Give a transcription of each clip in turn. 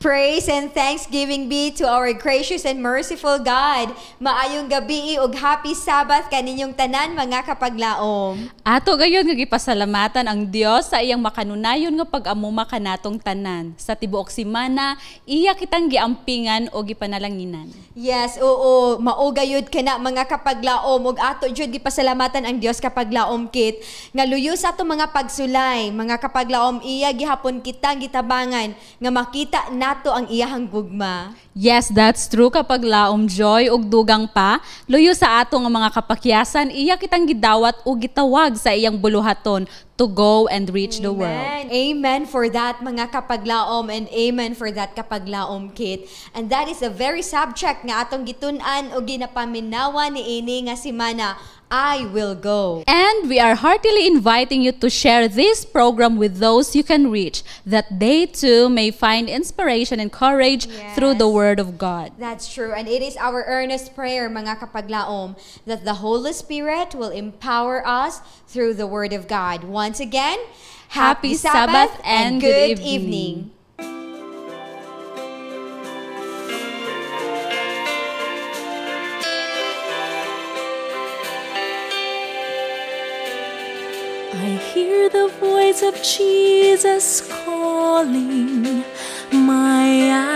Praise and thanksgiving be to our gracious and merciful God. Maayong gabi ug happy Sabbath kaninyong tanan mga kapaglaom. Ato gayon nga gipasalamatan ang Dios sa iyang makanunayon nga pag-amuma kanatong tanan. Sa tibuok semana, iya kitang giampingan o gipanalanginan. Yes, oo, mao gayud kana mga kapaglaom ug ato jud gipasalamatan ang Dios kapaglaom kit nga luyo sa ato mga pagsulay, mga kapaglaom iya gihapon kitang gitabangan nga makita nato ang iyahang gugma. Yes, that's true kapag laom joy ug dugang pa, luyo sa ato nga mga kapakyasan, iya kitang gidawat o gitawag sa iyang buluhaton to go and reach the world. Amen for that mga kapaglaom and amen for that kapaglaom kit. And that is a very subject nga atong gitun-an o ginapaminawa ni ini nga semana. I will go. And we are heartily inviting you to share this program with those you can reach, that they too may find inspiration and courage through the Word of God. That's true. And it is our earnest prayer, mga kapaglaom, that the Holy Spirit will empower us through the Word of God. Once again, Happy Sabbath and good evening. I hear the voice of Jesus calling. My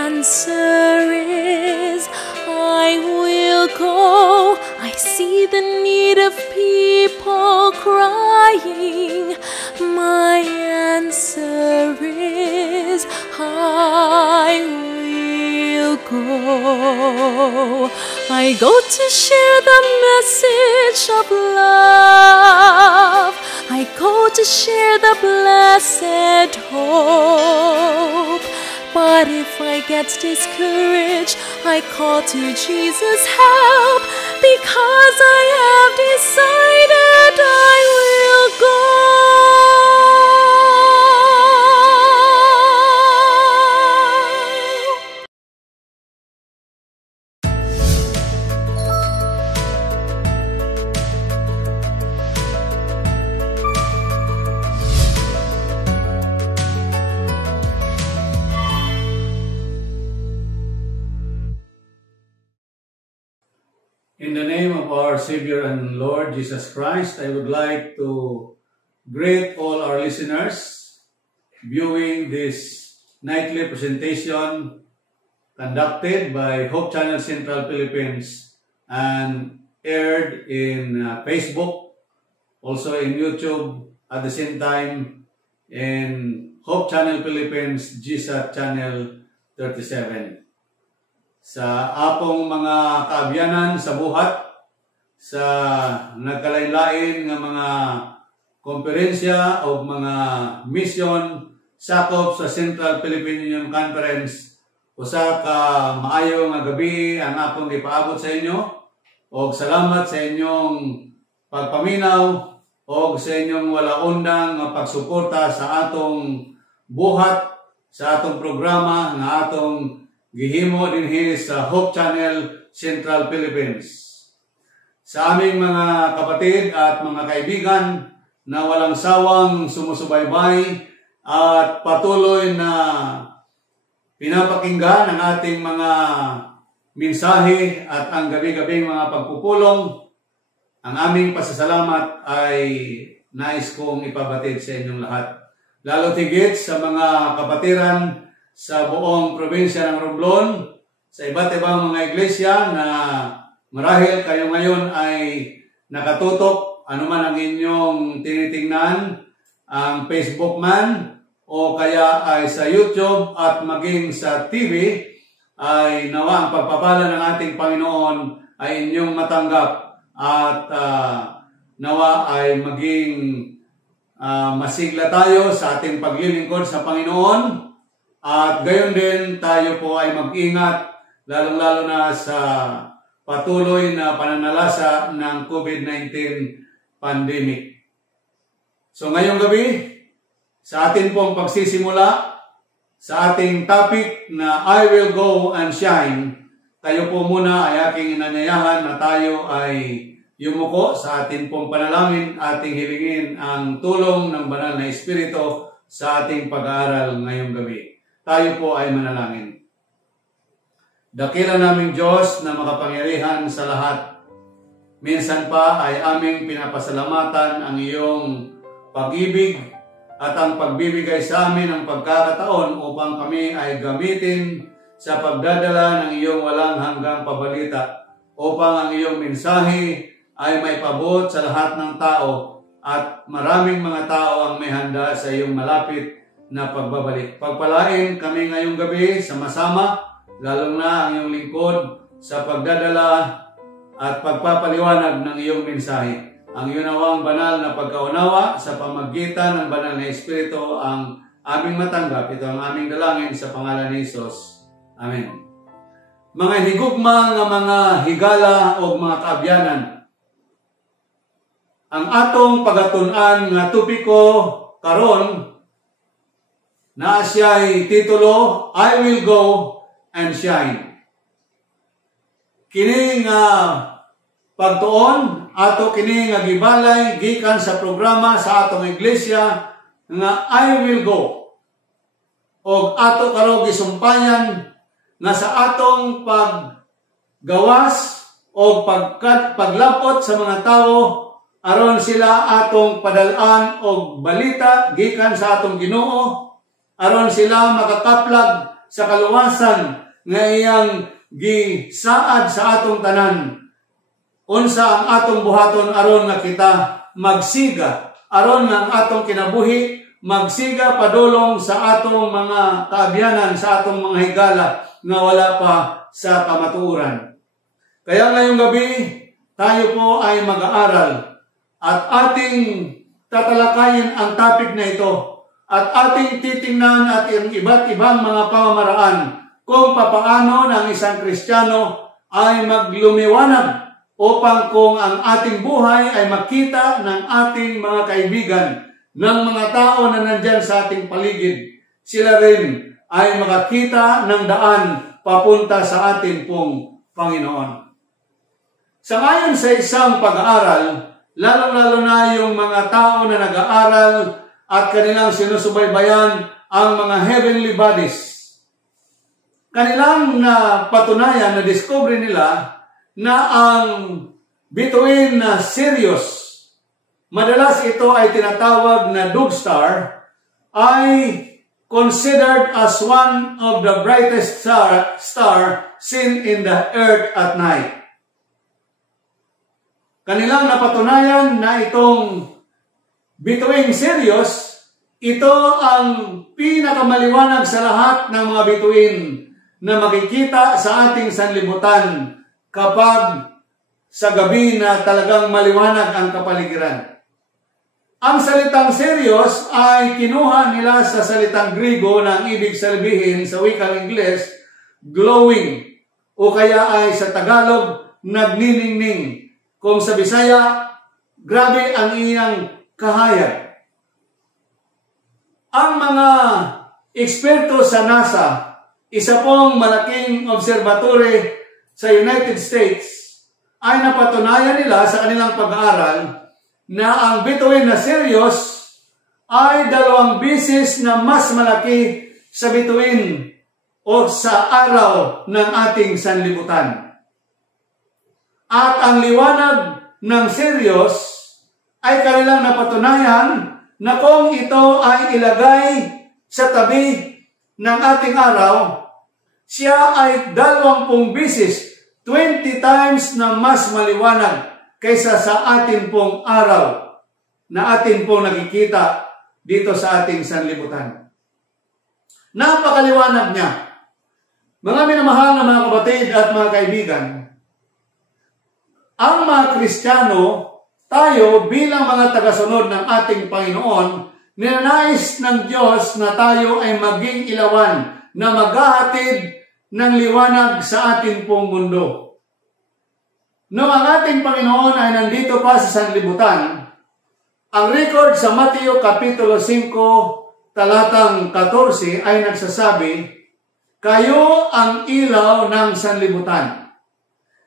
answer is, I will go. I see the need of people crying. My answer is, I will go. I go to share the message of love. I go to share the blessed hope. But if I get discouraged, I call to Jesus' help, because I have decided I will go. In the name of our Savior and Lord Jesus Christ, I would like to greet all our listeners viewing this nightly presentation conducted by Hope Channel Central Philippines and aired in Facebook, also in YouTube, at the same time in Hope Channel Philippines, GSAT Channel 37. Sa apong mga kaabyanan sa buhat, sa nagkalain-lain nga mga konferensya o mga mission sakop sa Central Philippine Union Conference, usa ka maayo nga gabi ang akong ipaabot sa inyo, o salamat sa inyong pagpaminaw o sa inyong walaundang nga pagsuporta sa atong buhat, sa atong programa nga atong gihimo dinhi sa Hope Channel Central Philippines. Sa aming mga kapatid at mga kaibigan na walang sawang sumusubaybay at patuloy na pinapakinggan ang ating mga mensahe at ang gabi-gabing mga pagpupulong, ang aming pasasalamat ay nais kong ipabatid sa inyong lahat. Lalo tigit sa mga kapatiran sa buong probinsya ng Romblon, sa iba't ibang mga iglesia na marahil kayo ngayon ay nakatutok, anuman ang inyong tinitingnan, ang Facebook man, o kaya ay sa YouTube at maging sa TV, ay nawa ang pagpapala ng ating Panginoon ay inyong matanggap at nawa ay maging masigla tayo sa ating paglilingkod sa Panginoon. At gayon din tayo po ay mag-ingat, lalong-lalo na sa patuloy na pananalasa ng COVID-19 pandemic. So ngayong gabi, sa atin pong pagsisimula, sa ating topic na I will go and shine, tayo po muna ay aking inanyayahan na tayo ay yumuko sa ating pong panalangin, ating hilingin ang tulong ng Banal na Espiritu sa ating pag-aaral ngayong gabi. tayo po ay manalangin. Dakila naming Diyos na makapangyarihan sa lahat. Minsan pa ay aming pinapasalamatan ang iyong pag-ibig at ang pagbibigay sa amin ng pagkakataon upang kami ay gamitin sa pagdadala ng iyong walang hanggang pabalita upang ang iyong mensahe ay may pabot sa lahat ng tao at maraming mga tao ang may handa sa iyong malapit na pagbabalik. Pagpalain kami ngayong gabi sama-sama, lalong na ang iyong lingkod sa pagdadala at pagpapaliwanag ng iyong mensahe. Ang iyong nawang banal na pagkaunawa sa pamagitan ng banal na Espiritu ang aming matanggap. Ito ang aming dalangin sa pangalan ni Jesus. Amen. Mga higugma nga mga higala o mga kaabyanan, ang atong pagatun-an nga topiko karon na siya'y titulo, I will go and shine. Kini nga pagtuon ato kini nga gibalay gikan sa programa sa atong iglesia nga I will go. Og ato karon gisumpayan nga sa atong paggawas o paglapot sa mga tao aron sila atong padalaan og balita gikan sa atong Ginoo, aron sila makakaplag sa kaluwasan nga iyang gisaad sa atong tanan. Unsa ang atong buhaton aron nga kita magsiga, aron nga ang atong kinabuhi magsiga padulong sa atong mga kaabyanan, sa atong mga higala nga wala pa sa kamatuoran. Kaya ngayong gabi, tayo po ay mag-aaral at ating tatalakayin ang topic na ito at ating titingnan at ang iba't ibang mga pamamaraan kung papaano ng isang Kristiyano ay maglumiwanag upang kung ang ating buhay ay makita ng ating mga kaibigan, ng mga tao na nandyan sa ating paligid, sila rin ay makakita ng daan papunta sa ating pong Panginoon. Sa ngayon sa isang pag-aaral, lalong-lalo na yung mga tao na nag-aaral at kanilang sinusubaybayan ang mga heavenly bodies. Kanilang patunayan, na-discover nila na ang bituin na Sirius, madalas ito ay tinatawag na dog star, ay considered as one of the brightest star seen in the earth at night. Kanilang napatunayan na itong bituing Sirius, ito ang pinakamaliwanag sa lahat ng mga bituin na makikita sa ating sanlibutan kapag sa gabi na talagang maliwanag ang kapaligiran. Ang salitang Sirius ay kinuha nila sa salitang Griego na ang ibig sabihin sa wikang Ingles, glowing, o kaya ay sa Tagalog, nagniningning. Kung sa Bisaya, grabe ang iyang kahayag. Ang mga eksperto sa NASA, isa pong malaking observatory sa United States, ay napatunayan nila sa kanilang pag-aaral na ang bituin na Sirius ay 2 beses na mas malaki sa bituin o sa araw ng ating sanlibutan. At ang liwanag ng Sirius ay kanilang napatunayan na kung ito ay ilagay sa tabi ng ating araw, siya ay 20 beses, 20 times na mas maliwanag kaysa sa atin pong araw na atin pong nakikita dito sa ating sanlibutan. Napakaliwanag niya. Mga minamahal na mga kapatid at mga kaibigan, ang mga Kristiyano, tayo bilang mga tagasunod ng ating Panginoon, ninanais ng Diyos na tayo ay maging ilawan na maghahatid ng liwanag sa ating pong mundo. Noong ang ating Panginoon ay nandito pa sa sanlibutan, ang record sa Mateo Kapitulo 5, talatang 14 ay nagsasabi, kayo ang ilaw ng sanlibutan.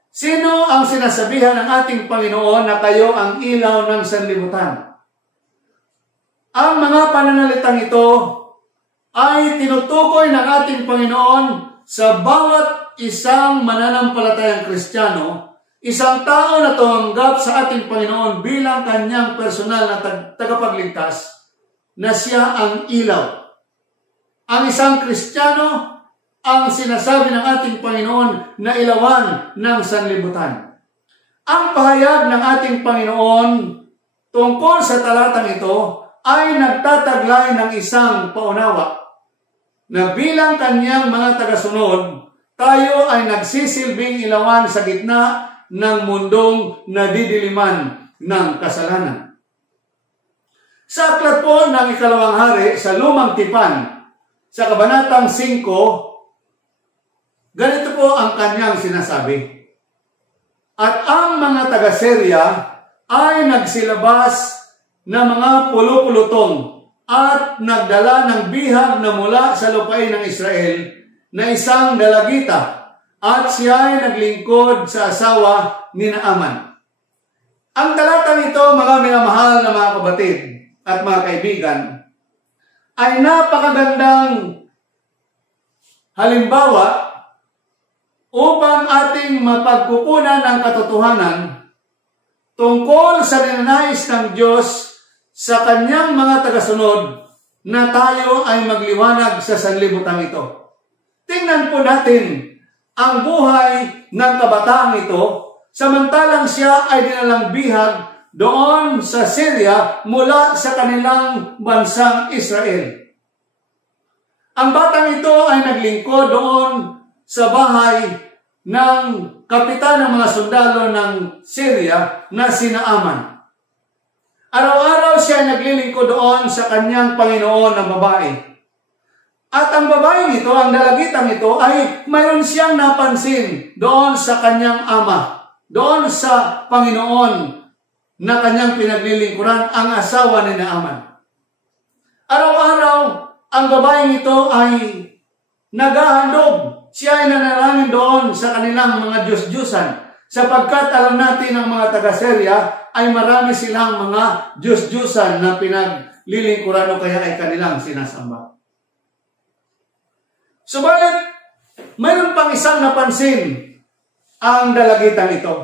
Sino ang sinasabihan ng ating Panginoon na kayo ang ilaw ng sanlibutan? Ang mga pananalitang ito ay tinutukoy ng ating Panginoon sa bawat isang mananampalatayang Kristiyano, isang tao na tumanggap sa ating Panginoon bilang kanyang personal na tagapagligtas, na siya ang ilaw. Ang isang Kristiyano ang sinasabi ng ating Panginoon na ilawan ng sanlibutan. Ang pahayag ng ating Panginoon tungkol sa talatang ito ay nagtataglay ng isang paunawa na bilang kanyang mga tagasunod, tayo ay nagsisilbing ilawan sa gitna ng mundong nadidiliman ng kasalanan. Sa aklat po ng Ikalawang Hari sa Lumang Tipan, sa Kabanatang 5, ganito po ang kanyang sinasabi. At ang mga taga-Syria ay nagsilabas na mga pulupulutong at nagdala ng bihag na mula sa lupain ng Israel na isang dalagita, at siya ay naglingkod sa asawa ni Naaman. Ang talatang ito, mga minamahal na mga kapatid at mga kaibigan, ay napakagandang halimbawa upang ating mapagkukunan ang katotohanan tungkol sa ninanais ng Diyos sa kanyang mga tagasunod na tayo ay magliwanag sa sanlibutan ito. Tingnan po natin ang buhay ng kabataang ito, samantalang siya ay dinalang bihag doon sa Syria mula sa kanilang bansang Israel. Ang batang ito ay naglingkod doon sa bahay ng kapitan ng mga sundalo ng Syria na si Naaman. Araw-araw siya ay naglilingkod doon sa kanyang Panginoon na babae. At ang babaeng ito, ang dalagitang ito, ay mayroon siyang napansin doon sa kanyang ama, doon sa Panginoon na kanyang pinaglilingkuran, ang asawa ni Naaman. Araw-araw, ang babaeng ito ay naghahandog. Siya ay nanalangin doon sa kanilang mga Diyos-Diyusan, sapagkat alam natin ang mga taga-Syria ay marami silang mga Diyos-Diyusan na pinaglilingkuran o kaya ay kanilang sinasamba. Subalit, mayroon pang isang napansin ang dalagitang ito,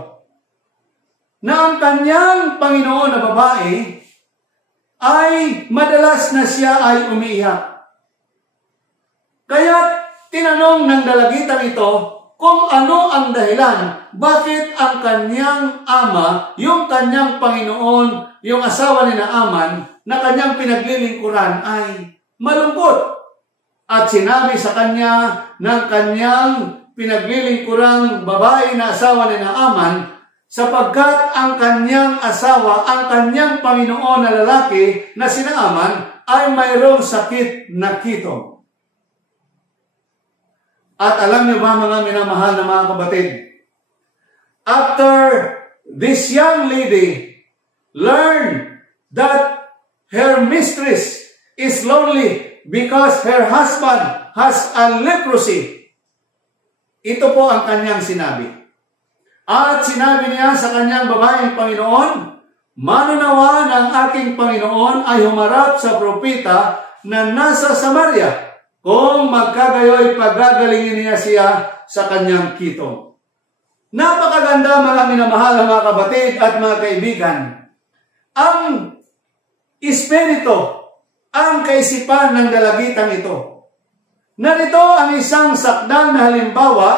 na ang kanyang Panginoon na babae ay madalas na siya ay umiiyak. Kaya tinanong ng dalagitang ito kung ano ang dahilan, bakit ang kanyang ama, yung kanyang Panginoon, yung asawa ni Naaman, na kanyang pinaglilingkuran ay malungkot. At sinabi sa kanya ng kanyang pinaglilingkurang babae na asawa ni Naaman, sapagkat ang kanyang asawa, ang kanyang Panginoon na lalaki na si Naaman ay mayroong sakit na kitong. At alam niyo ba, mga minamahal na mga kapatid, after this young lady learned that her mistress is lonely because her husband has a leprosy, ito po ang kanyang sinabi. At sinabi niya sa kanyang babaeng Panginoon, manunawa ng aking Panginoon ay humarap sa propeta na nasa Samaria, kung magkagayoy pagagalingin niya siya sa kanyang kitong. Napakaganda, mga minamahal na mga kapatid at mga kaibigan. Ang espiritu, ang kaisipan ng dalagitang ito. Narito ang isang sakdal na halimbawa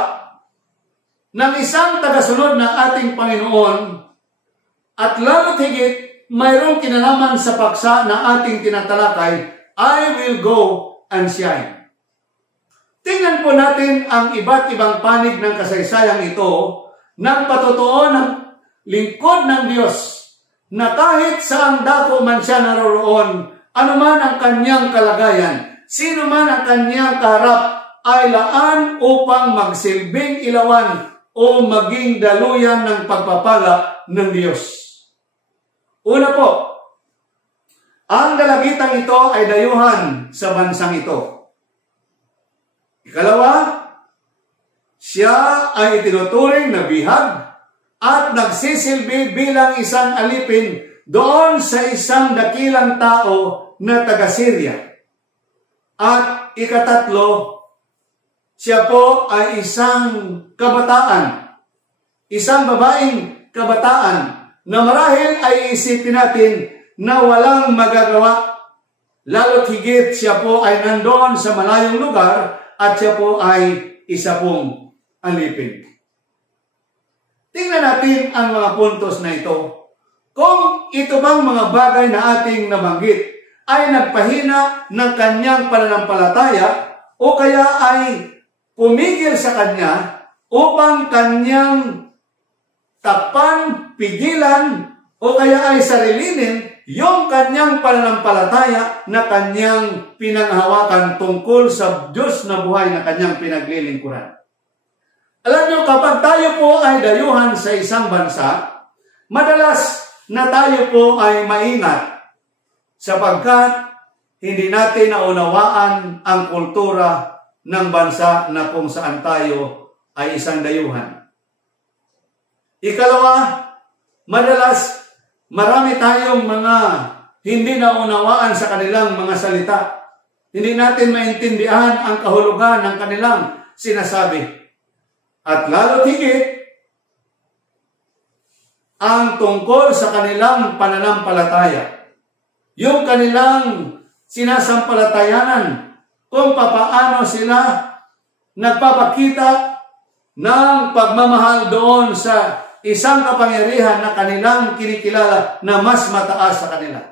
ng isang tagasunod ng ating Panginoon, at lalo't higit mayroong kinalaman sa paksa na ating tinatalakay, I will go and shine. Tingnan po natin ang iba't ibang panig ng kasaysayang ito ng patotoo ng lingkod ng Diyos, na kahit saang dako man siya naroroon, anuman ang kanyang kalagayan, sino man ang kanyang kaharap, ay laan upang magsilbing ilawan o maging daluyan ng pagpapala ng Diyos. Una po, ang dalagitang ito ay dayuhan sa bansang ito. Ikalawa, siya ay itinuturing na bihag at nagsisilbi bilang isang alipin doon sa isang dakilang tao na taga-Syria. At ikatatlo, siya po ay isang kabataan, isang babaeng kabataan na marahil ay isipin natin na walang magagawa. Lalo't higit siya po ay nandoon sa malayong lugar at siya po ay isa pong alipin. Tingnan natin ang mga puntos na ito. Kung ito bang mga bagay na ating nabanggit ay nagpahina ng kanyang pananampalataya o kaya ay pumigil sa kanya upang kanyang takpan, pigilan o kaya ay sarilinin yung kanyang pananampalataya na kanyang pinanghawakan tungkol sa Diyos na buhay na kanyang pinaglilingkuran. Alam nyo, kapag tayo po ay dayuhan sa isang bansa, madalas na tayo po ay maingat sapagkat hindi natin naunawaan ang kultura ng bansa na kung saan tayo ay isang dayuhan. Ikalawa, madalas marami tayong mga hindi naunawaan sa kanilang mga salita. Hindi natin maintindihan ang kahulugan ng kanilang sinasabi. At lalo higit, ang tungkol sa kanilang pananampalataya. Yung kanilang sinasampalatayanan kung papaano sila nagpapakita ng pagmamahal doon sa isang kapangyarihan na kanilang kinikilala na mas mataas sa kanila.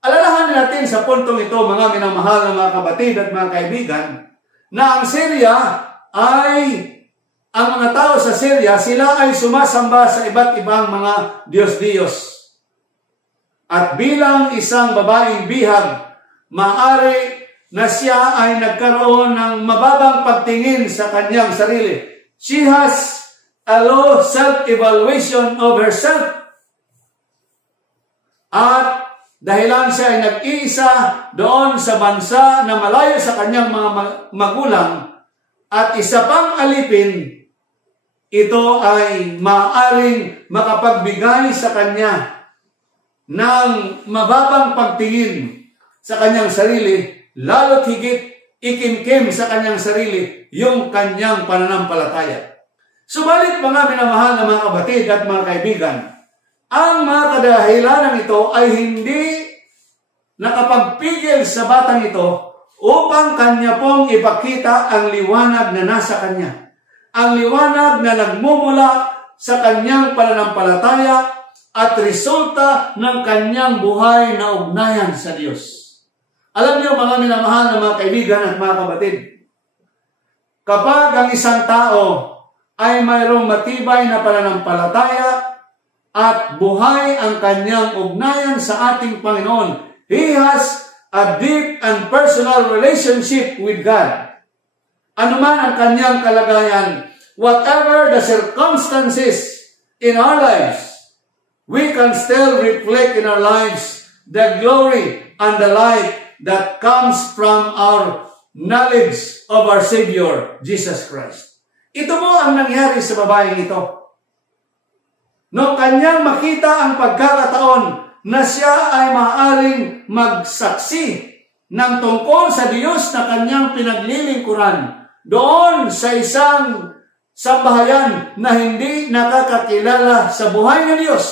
Alalahanin natin sa puntong ito, mga minamahal na mga kapatid at mga kaibigan, na ang Syria ay, ang mga tao sa Syria, sila ay sumasamba sa iba't ibang mga Diyos-Diyos. At bilang isang babaeng bihag, maaari na siya ay nagkaroon ng mababang pagtingin sa kanyang sarili. She has a low self-evaluation of herself. At dahilan siya ay nag-iisa doon sa bansa na malayo sa kanyang mga magulang at isa pang alipin, ito ay maaaring makapagbigay sa kanya ng mababang pagtingin sa kanyang sarili, lalo't higit ikimkim sa kanyang sarili yung kanyang pananampalataya. Subalit mga minamahal na mga kapatid at mga kaibigan, ang mga kadahilanan ito ay hindi nakapagpigil sa batang ito upang kanya pong ipakita ang liwanag na nasa kanya. Ang liwanag na nagmumula sa kanyang pananampalataya at resulta ng kanyang buhay na ugnayan sa Diyos. Alam niyo mga minamahal na mga kaibigan at mga kapatid, kapag ang isang tao ay mayroong matibay na pananampalataya at buhay ang kanyang ugnayan sa ating Panginoon, he has a deep and personal relationship with God. Ano man ang kanyang kalagayan, whatever the circumstances in our lives, we can still reflect in our lives the glory and the light that comes from our knowledge of our Savior, Jesus Christ. Ito mo ang nangyari sa babaeng ito. Noong kanyang makita ang pagkakataon na siya ay maaaring magsaksi ng tungkol sa Diyos na kanyang pinaglilingkuran doon sa isang sambahayan na hindi nakakakilala sa buhay ng Diyos,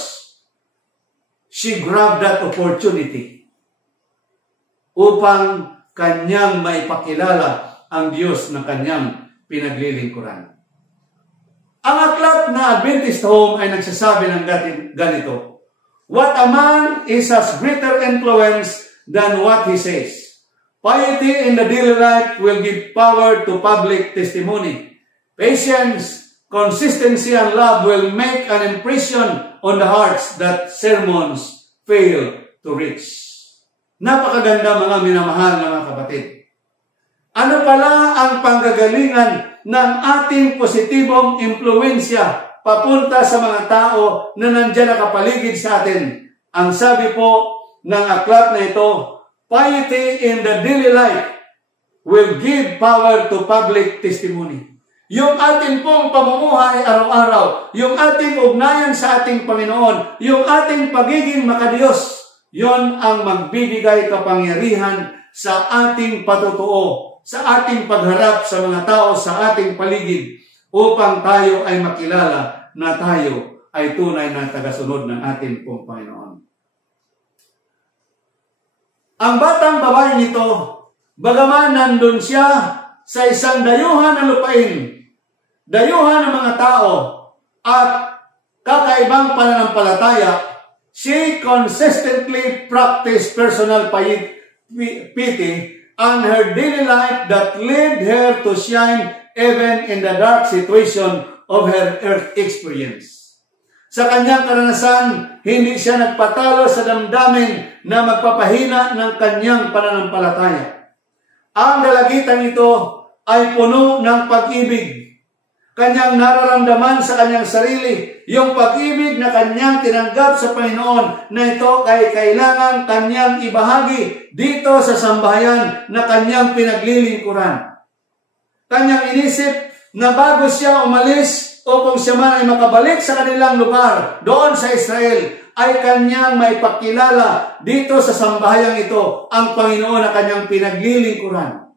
she grabbed that opportunity upang kanyang maipakilala ang Diyos na kanyang pinaglilingkuran. Ang aklat na Adventist Home ay nagsasabi ng ganito, what a man is has greater influence than what he says. Piety in the daily life will give power to public testimony. Patience, consistency, and love will make an impression on the hearts that sermons fail to reach. Napakaganda mga minamahal na mga kapatid. Ano pala ang panggagalingan ng ating positibong impluwensya papunta sa mga tao na nandiyan nakapaligid sa atin? Ang sabi po ng aklat na ito, piety in the daily life will give power to public testimony. Yung ating pong pamumuhay araw-araw, yung ating ugnayan sa ating Panginoon, yung ating pagiging makadiyos, yon ang magbibigay kapangyarihan sa ating patutuo, sa ating pagharap sa mga tao sa ating paligid upang tayo ay makilala na tayo ay tunay na tagasunod ng ating pong Panginoon. Ang batang babae nito, bagaman nandun siya sa isang dayuhan ng lupain, dayuhan ng mga tao, at kakaibang pananampalataya, she consistently practiced personal pity and her daily life that led her to shine even in the dark situation of her earth experience. Sa kanyang karanasan, hindi siya nagpatalo sa damdamin na magpapahina ng kanyang pananampalataya. Ang dalagitan ito ay puno ng pag-ibig. Kanyang nararamdaman sa kanyang sarili yung pag-ibig na kanyang tinanggap sa Panginoon na ito ay kailangan kanyang ibahagi dito sa sambahayan na kanyang pinaglilingkuran. Kanyang inisip na bago siya umalis o kung siya man ay makabalik sa kanilang lugar doon sa Israel, ay kanyang maipakilala dito sa sambahayang ito ang Panginoon na kanyang pinaglilingkuran.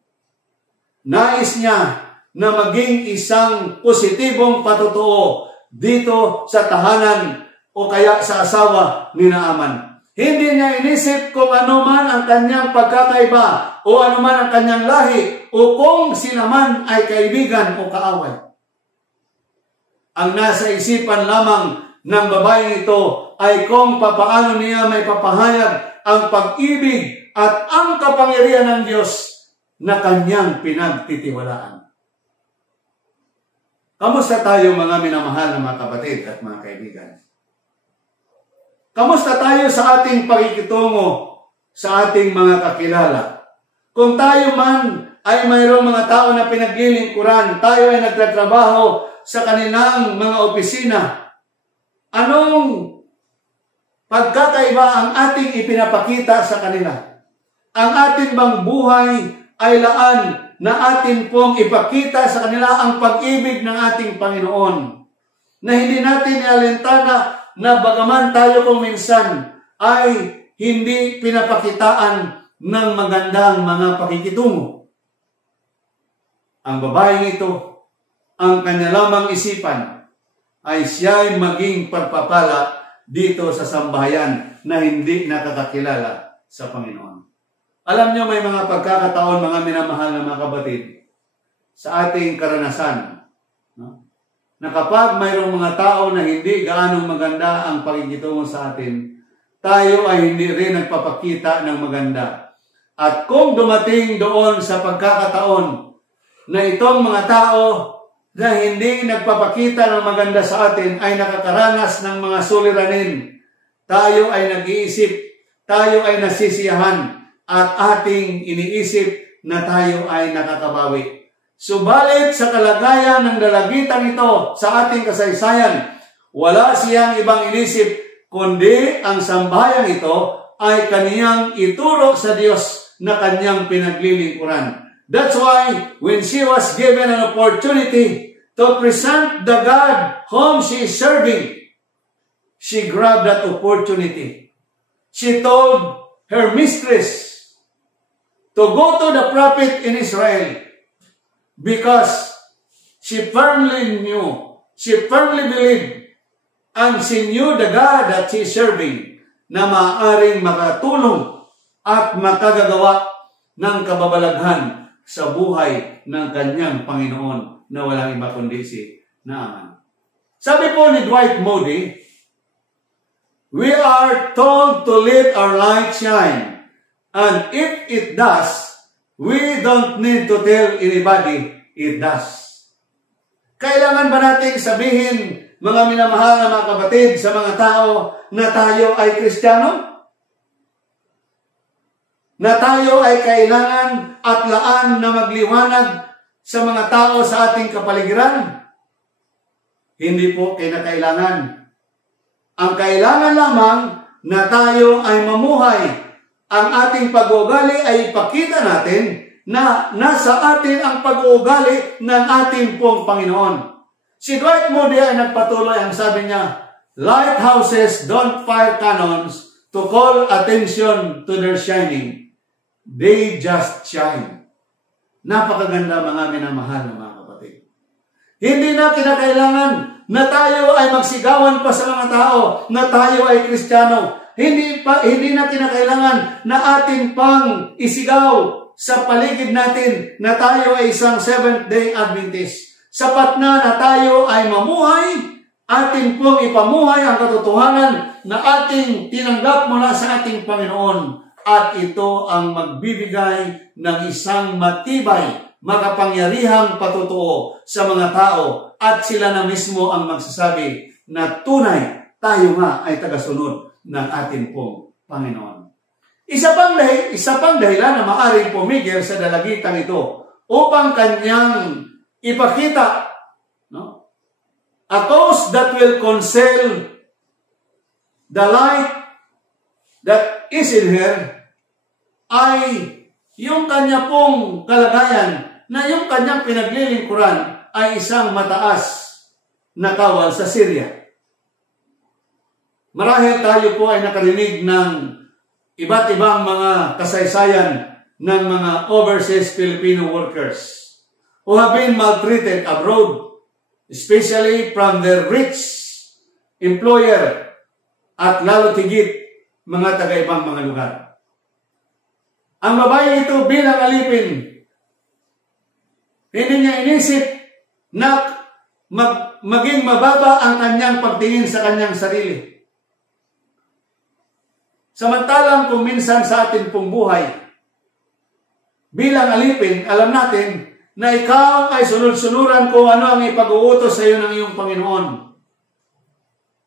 Nais niya na maging isang positibong patutuo dito sa tahanan o kaya sa asawa ni Naaman. Hindi niya inisip kung ano man ang kanyang pagkakaiba o ano man ang kanyang lahi o kung sila man ay kaibigan o kaaway. Ang nasa isipan lamang ng babaeng ito ay kung papaano niya may papahayag ang pag-ibig at ang kapangyarihan ng Diyos na kanyang pinagtitiwalaan. Kamusta tayo mga minamahal na mga kapatid at mga kaibigan? Kamusta tayo sa ating pakikitungo sa ating mga kakilala? Kung tayo man ay mayroong mga tao na pinaglilingkuran, tayo ay nagtatrabaho sa kanilang mga opisina, anong pagkakaiba ang ating ipinapakita sa kanila? Ang ating bang buhay ay laan na atin pong ipakita sa kanila ang pag-ibig ng ating Panginoon? Na hindi natin ialintana na bagaman tayo kung minsan ay hindi pinapakitaan ng magandang mga pakikitungo. Ang babaeng ito, ang kanya lamang isipan ay siya'y maging pagpapala dito sa sambahayan na hindi nakakakilala sa Panginoon. Alam niyo, may mga pagkakataon, mga minamahal na mga kapatid, sa ating karanasan, no? Na kapag mayroong mga tao na hindi gaanong maganda ang pakikitungo sa atin, tayo ay hindi rin nagpapakita ng maganda. At kung dumating doon sa pagkakataon na itong mga tao na hindi nagpapakita ng maganda sa atin ay nakakaranas ng mga suliranin, tayo ay nag-iisip, tayo ay nasisiyahan, at ating iniisip na tayo ay nakakabawi. Subalit sa kalagayan ng dalagitan ito sa ating kasaysayan, wala siyang ibang inisip kundi ang sambahayan ito ay kaniyang ituro sa Diyos na kanyang pinaglilingkuran. That's why when she was given an opportunity to present the God whom she is serving, she grabbed that opportunity. She told her mistress to go to the prophet in Israel because she firmly knew, she firmly believed, and she knew the God that she is serving na maaaring makatulong at makagagawa ng kababalaghan sa buhay ng kanyang Panginoon na walang iba kundi si Naaman. Sabi po ni Dwight Moody, we are told to let our light shine. And if it does, we don't need to tell anybody it does. Kailangan ba nating sabihin, mga minamahal na mga kapatid, sa mga tao na tayo ay Kristiyano? Na tayo ay kailangan at laan na magliwanag sa mga tao sa ating kapaligiran? Hindi po kinakailangan. Ang kailangan lamang na tayo ay mamuhay. Ang ating pag-uugali ay ipakita natin na nasa atin ang pag-uugali ng ating pong Panginoon. Si Dwight Moody ay nagpatuloy, ang sabi niya, lighthouses don't fire cannons to call attention to their shining. they just shine. Napakaganda mga minamahal na mga kapatid. Hindi na kinakailangan na tayo ay magsigawan pa sa mga tao, na tayo ay Kristiyano. Hindi na kinakailangan na ating pang isigaw sa paligid natin na tayo ay isang Seventh-day Adventist. Sapat na tayo ay mamuhay, ating pong ipamuhay ang katotohanan na ating tinanggap mula sa ating Panginoon. At ito ang magbibigay ng isang matibay, makapangyarihang patutuo sa mga tao at sila na mismo ang magsasabi na tunay tayo nga ay tagasunod ng ating pong Panginoon. Isa pang dahilan na maaaring pumigil sa dalagitang ito upang kanyang ipakita, no? A cause that will conceal the light that is in her ay yung kanya pong kalagayan na yung kanyang pinaglilingkuran ay isang mataas na kawal sa Syria. Marahil tayo po ay nakarinig ng iba't ibang mga kasaysayan ng mga overseas Filipino workers who have been maltreated abroad, especially from their rich employer at lalo tigit mga taga-ibang mga lugar. Ang babae ito bilang alipin, hindi niya inisip na maging mababa ang kanyang pagtingin sa kanyang sarili. Samantalang kung minsan sa atin pong buhay, bilang alipin, alam natin na ikaw ay sunod-sunuran kung ano ang ipag-uutos sa iyo ng iyong Panginoon.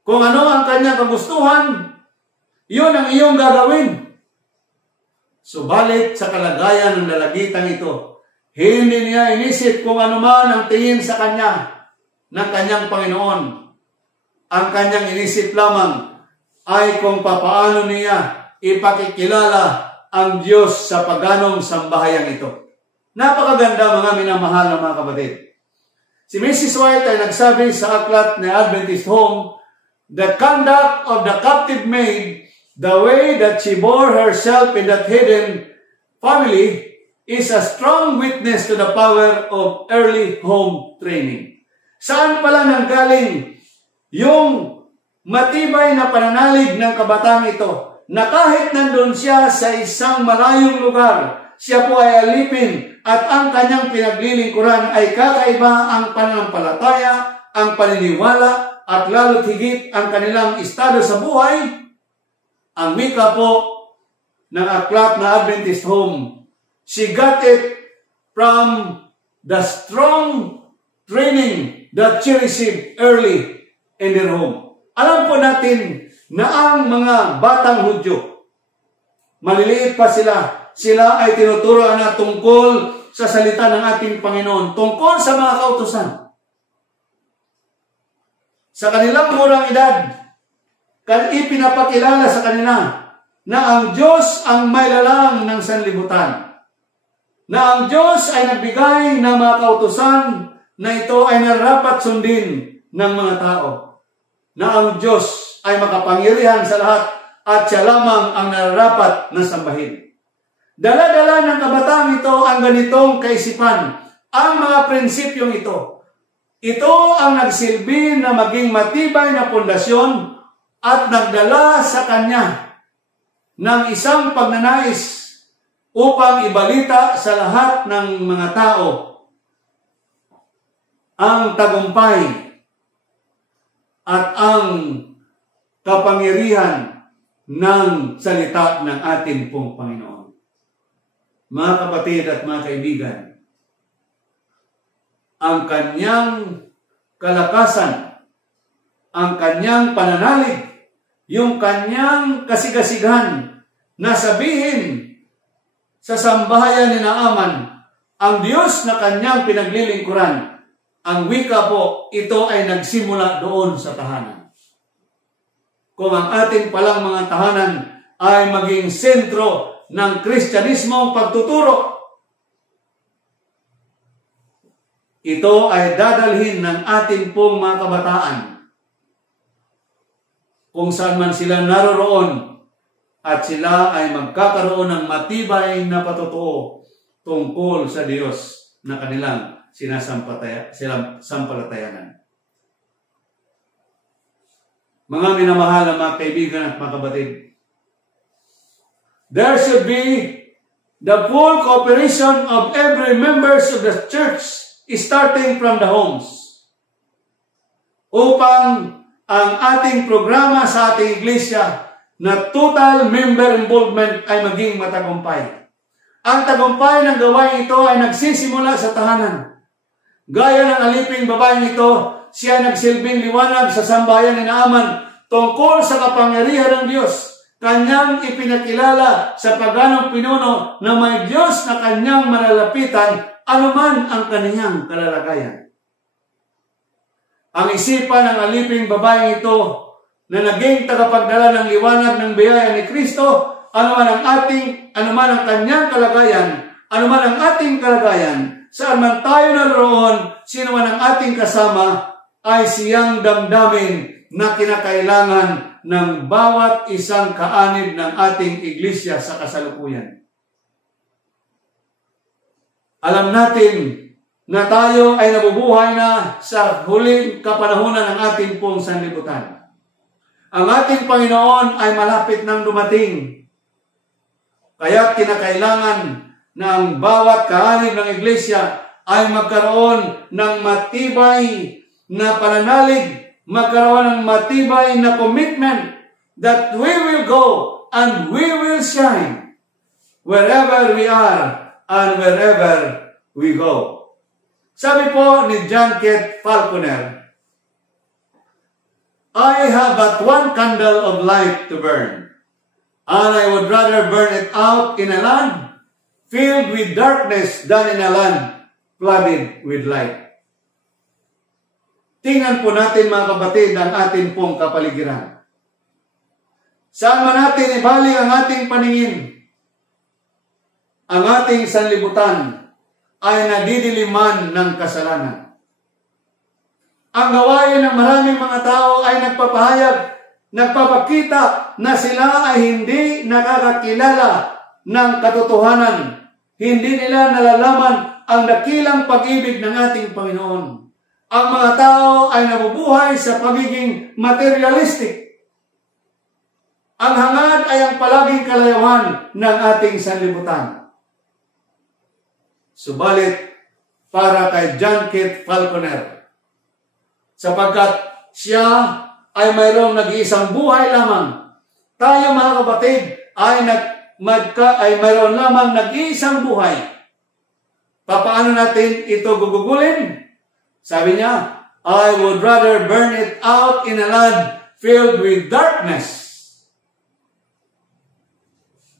Kung ano ang kanyang kagustuhan, yun ang iyong gagawin. Subalit sa kalagayan ng dalagitang ito, hindi niya inisip kung ano man ang tingin sa kanya ng kanyang Panginoon. Ang kanyang inisip lamang ay kung papaano niya ipakikilala ang Diyos sa paganong sambahayan ito. Napakaganda mga minamahal na mga kapatid. Si Mrs. White ay nagsabi sa aklat na Adventist Home, the conduct of the captive maid, the way that she bore herself in that hidden family, is a strong witness to the power of early home training. Saan pala nanggaling yung matibay na pananalig ng kabataan ito, na kahit nandun siya sa isang malayong lugar, siya po ay alipin at ang kanyang pinaglilingkuran ay kakaiba ang pananampalataya, ang paniniwala, at lalo't higit ang kanilang estado sa buhay. Ang wika po ng aklat na Adventist Home, she got it from the strong training that she received early in their home. Alam po natin na ang mga batang Hudyo, maliliit pa sila ay tinuturoan na tungkol sa salita ng ating Panginoon, tungkol sa mga kautusan. Sa kanilang murang edad, ipinapakilala sa kanila na ang Diyos ang may lalang ng sanlibutan, na ang Diyos ay nagbigay ng mga kautusan na ito ay narapat sundin ng mga tao, na ang Diyos ay makapangyarihan sa lahat at siya lamang ang nararapat na sambahin. Dala-dala ng kabataan ito ang ganitong kaisipan, ang mga prinsipyong ito. Ito ang nagsilbi na maging matibay na pundasyon at nagdala sa kanya ng isang pagnanais upang ibalita sa lahat ng mga tao ang tagumpay at ang kapangyarihan ng salita ng ating pong Panginoon. Mga kapatid at mga kaibigan, ang kanyang kalakasan, ang kanyang pananalig, yung kanyang kasigasighan na sabihin sa sambahayan ni Naaman, ang Diyos na kanyang pinaglilingkuran, ang wika po, ito ay nagsimula doon sa tahanan. Kung ang ating palang mga tahanan ay maging sentro ng Kristyanismo pagtuturo, ito ay dadalhin ng ating pong mga kabataan kung saan man sila naroroon at sila ay magkakaroon ng matibay na patutuo tungkol sa Diyos na kanilang sampalatayanan. Mga minamahal na mga kaibigan at mga kapatid, there should be the full cooperation of every members of the church starting from the homes upang ang ating programa sa ating iglesia na total member involvement ay maging matagumpay. Ang tagumpay ng gawain ito ay nagsisimula sa tahanan. Gaya ng aliping babaeng ito, siya nagsilbing liwanag sa sambahayan ni Naaman tungkol sa kapangyarihan ng Diyos. Kanyang ipinakilala sa paganong pinuno na may Diyos na kanyang malalapitan anuman ang kaniyang kalalagayan. Ang isipan ng aliping babaeng ito na naging tagapagdala ng liwanag ng biyaya ni Kristo, anuman ang kanyang kalagayan, anuman ang ating kalagayan, saan man tayo naroon, sino man ang ating kasama, ay siyang damdamin na kinakailangan ng bawat isang kaanib ng ating iglesia sa kasalukuyan. Alam natin na tayo ay nabubuhay na sa huling kapanahunan ng ating pong sanlibutan. Ang ating Panginoon ay malapit nang dumating. Kaya kinakailangan na ang bawat kaanib ng iglesia ay magkaroon ng matibay na pananalig, magkaroon ng matibay na commitment that we will go and we will shine wherever we are and wherever we go. Sabi po ni John Keith Falconer, I have but one candle of light to burn, and I would rather burn it out in a land filled with darkness than in a land flooded with light. Tingnan po natin mga kapatid ang ating pong kapaligiran. Saan man natin ibalik ang ating paningin, ang ating sanlibutan ay nadidiliman ng kasalanan. Ang gawain ng maraming mga tao ay nagpapakita na sila ay hindi nakakakilala ng katotohanan. Hindi nila nalalaman ang dakilang pag-ibig ng ating Panginoon. Ang mga tao ay nabubuhay sa pagiging materialistic. Ang hangad ay ang palaging kalayawan ng ating sanlibutan. Subalit, para kay John Keith Falconer, sapagkat siya ay mayroong nag-iisang buhay lamang, tayo mga kapatid ay mayroon lamang nag-iisang buhay. Papaano natin ito gugugulin? Sabi niya, I would rather burn it out in a land filled with darkness.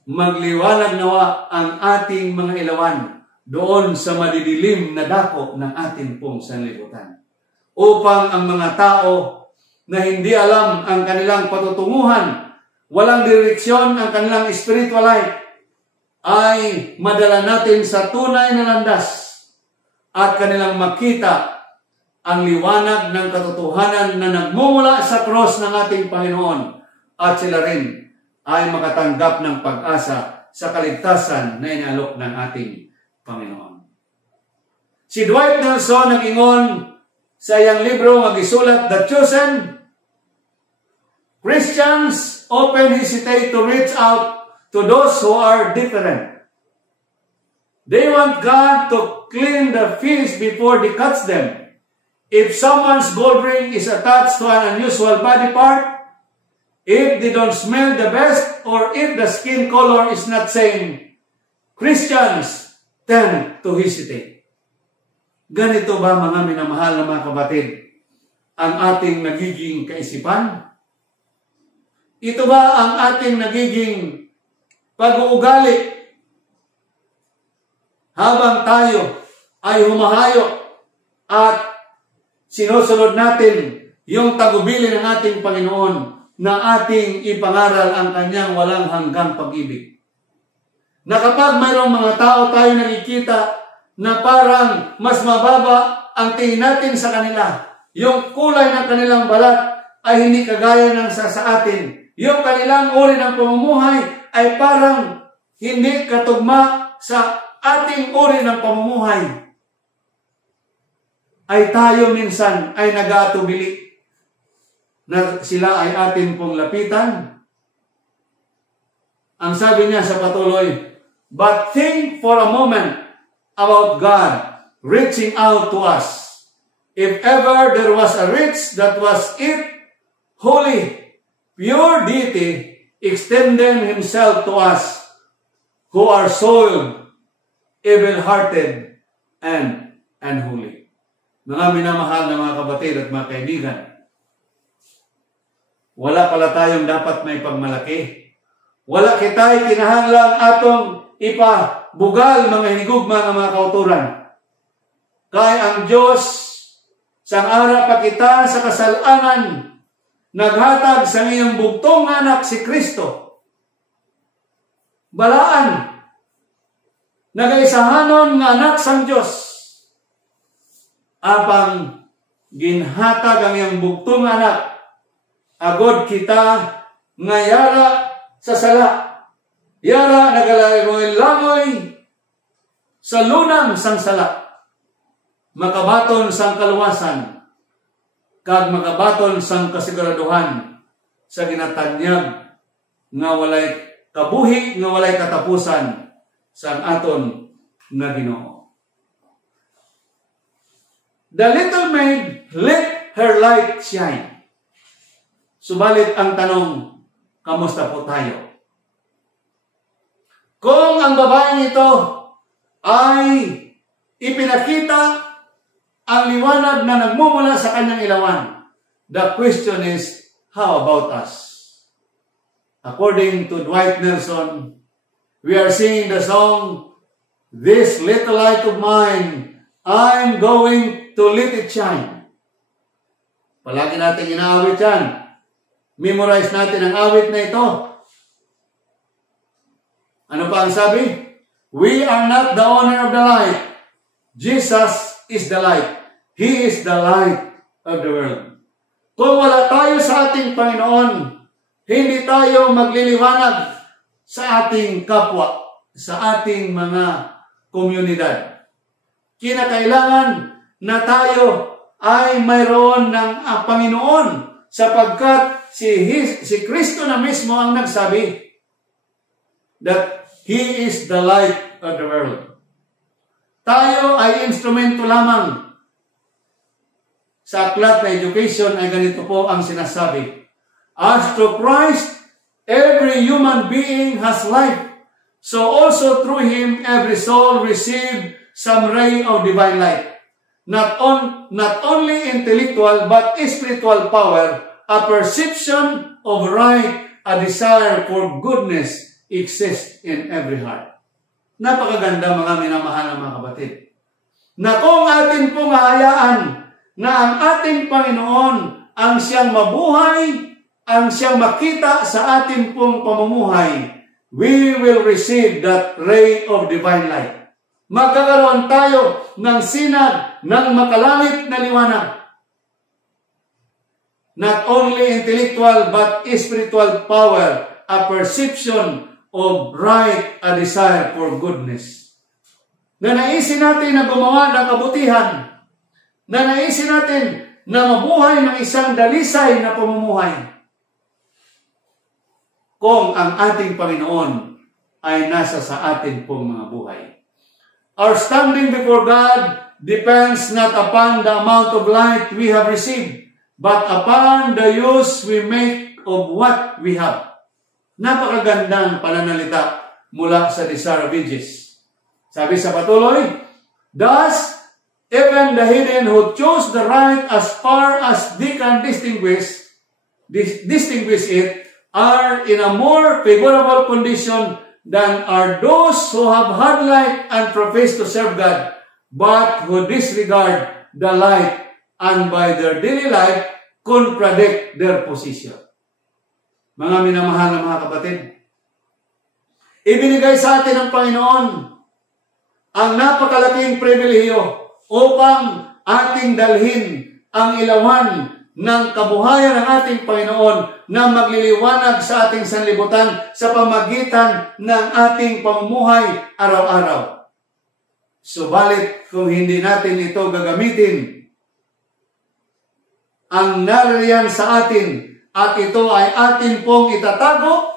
Magliwanag nawa ang ating mga ilawan doon sa madidilim na dako ng ating pong sanlibutan, upang ang mga tao na hindi alam ang kanilang patutunguhan, walang direksyon ang kanilang spiritual life, ay madala natin sa tunay na landas at kanilang makita ang liwanag ng katotohanan na nagmumula sa cross ng ating Panginoon, at sila rin ay makatanggap ng pag-asa sa kaligtasan na inalok ng ating Panginoon. Si Dwight Nelson nag-ingon sa iyang libro magisulat, The Chosen, Christians often hesitate to reach out to those who are different. They want God to clean the fish before He cuts them. If someone's gold ring is attached to an unusual body part, if they don't smell the best, or if the skin color is not same, Christians tend to hesitate. Ganito ba mga minamahal na mga kapatid ang ating nagiging kaisipan? Ito ba ang ating nagiging pag-uugali habang tayo ay humahayo at sinusunod natin yung tagubilin ng ating Panginoon na ating ipangaral ang kanyang walang hanggang pag-ibig? Na kapag mayroong mga tao tayo nakikita na parang mas mababa ang tingin natin sa kanila, yung kulay ng kanilang balat ay hindi kagaya ng sa atin, yung kanilang uri ng pamumuhay ay parang hindi katugma sa ating uri ng pamumuhay, ay tayo minsan ay nag-aatubili na sila ay atin pong lapitan. Ang sabi niya sa patuloy, but think for a moment about God reaching out to us. If ever there was a reach that was it, holy, pure deity, extending himself to us who are soiled, evil-hearted, and unholy. Mga minamahal na mga kapatid at mga kaibigan, wala pala tayong dapat may pagmalaki. Wala kita'y kinahanglang atong ipabugal mga hinigugma ng mga kauturan. Kaya ang Diyos, sang ara pa kita sa kasalanan, naghatag sa iyong bugtong anak si Kristo. Balaan, nagaisahanon nga anak sang Diyos, apang ginhatag ang iyong bugtong anak, agod kita nga yara sa sala. Yara nagalangoy-langoy sa lunang sang sala. Makabaton sang kaluwasan, kag makabaton sang kasiguraduhan sa ginatanyag nga walay kabuhi, nga walay katapusan sang aton nga Ginoo. The little maid let her light shine. Subalit ang tanong, kamusta po tayo? Kung ang babaeng ito ay ipinakita ang liwanag na nagmumula sa kanyang ilawan, the question is, how about us? According to Dwight Nelson, we are singing the song, this little light of mine, I'm going to let it shine. Palagi natin inaawit yan. Memorize natin ang awit na ito. Ano pa ang sabi? We are not the owner of the light. Jesus is the light. He is the light of the world. Kung wala tayo sa ating Panginoon, hindi tayo magliliwanag sa ating kapwa, sa ating mga komunidad. Kinakailangan na tayo ay mayroon ng Panginoon sapagkat si Kristo na mismo ang nagsabi that He is the light of the world. Tayo ay instrumento lamang. Sa aklat na education ay ganito po ang sinasabi. As to Christ, every human being has life. So also through Him, every soul received some ray of divine light. Not only intellectual, but spiritual power, a perception of right, a desire for goodness exists in every heart. Napakaganda mga minamahal na mga kapatid. Na kung atin pong hahayaan na ang ating Panginoon ang siyang mabuhay, ang siyang makita sa ating pong pamumuhay, we will receive that ray of divine light. Magkakaroon tayo ng sinag ng makalangit na liwanag. Not only intellectual but spiritual power, a perception of right, a desire for goodness. Na naisin natin na gumawa ng kabutihan. Na naisin natin na mabuhay ng isang dalisay na pamumuhay. Kung ang ating Panginoon ay nasa sa atin pong mga buhay. Our standing before God depends not upon the amount of light we have received, but upon the use we make of what we have. Napakagandang pananalita mula sa Desire of Ages. Sabi sa patuloy, thus, even the hidden who chose the right as far as they can distinguish it, are in a more favorable condition than are those who have had light and profess to serve God, but who disregard the light and by their daily life contradict their position. Mga minamahal na mga kapatid, ibinigay sa atin ng Panginoon ang napakalaking pribilehiyo upang ating dalhin ang ilawan ng kabuhayan ng ating Panginoon na magliliwanag sa ating sanlibutan sa pamagitan ng ating pamumuhay araw-araw. Subalit kung hindi natin ito gagamitin, ang naririyan sa atin at ito ay atin pong itatago,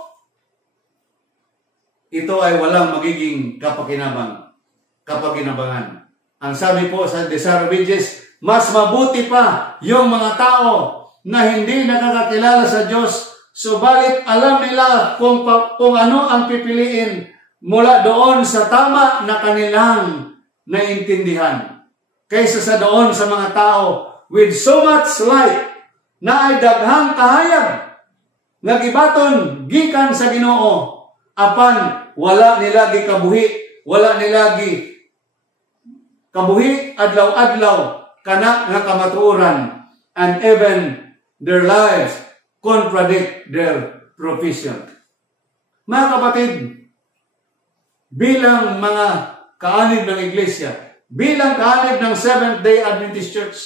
ito ay walang magiging kapakinabangan. Ang sabi po sa Desarabidges, mas mabuti pa yung mga tao na hindi nakakakilala sa Diyos, subalit alam nila kung ano ang pipiliin mula doon sa tama na kanilang naintindihan, kaysa sa doon sa mga tao with so much light na ay daghang kahayag nga gibaton gikan sa Ginoo, apan wala nila gikabuhi, wala nila kabuhi adlaw-adlaw kana nga kamatuoran, and even their lives contradict their profession. Mga kapatid, bilang mga kaanib ng iglesia, bilang kaanib ng Seventh-day Adventist Church,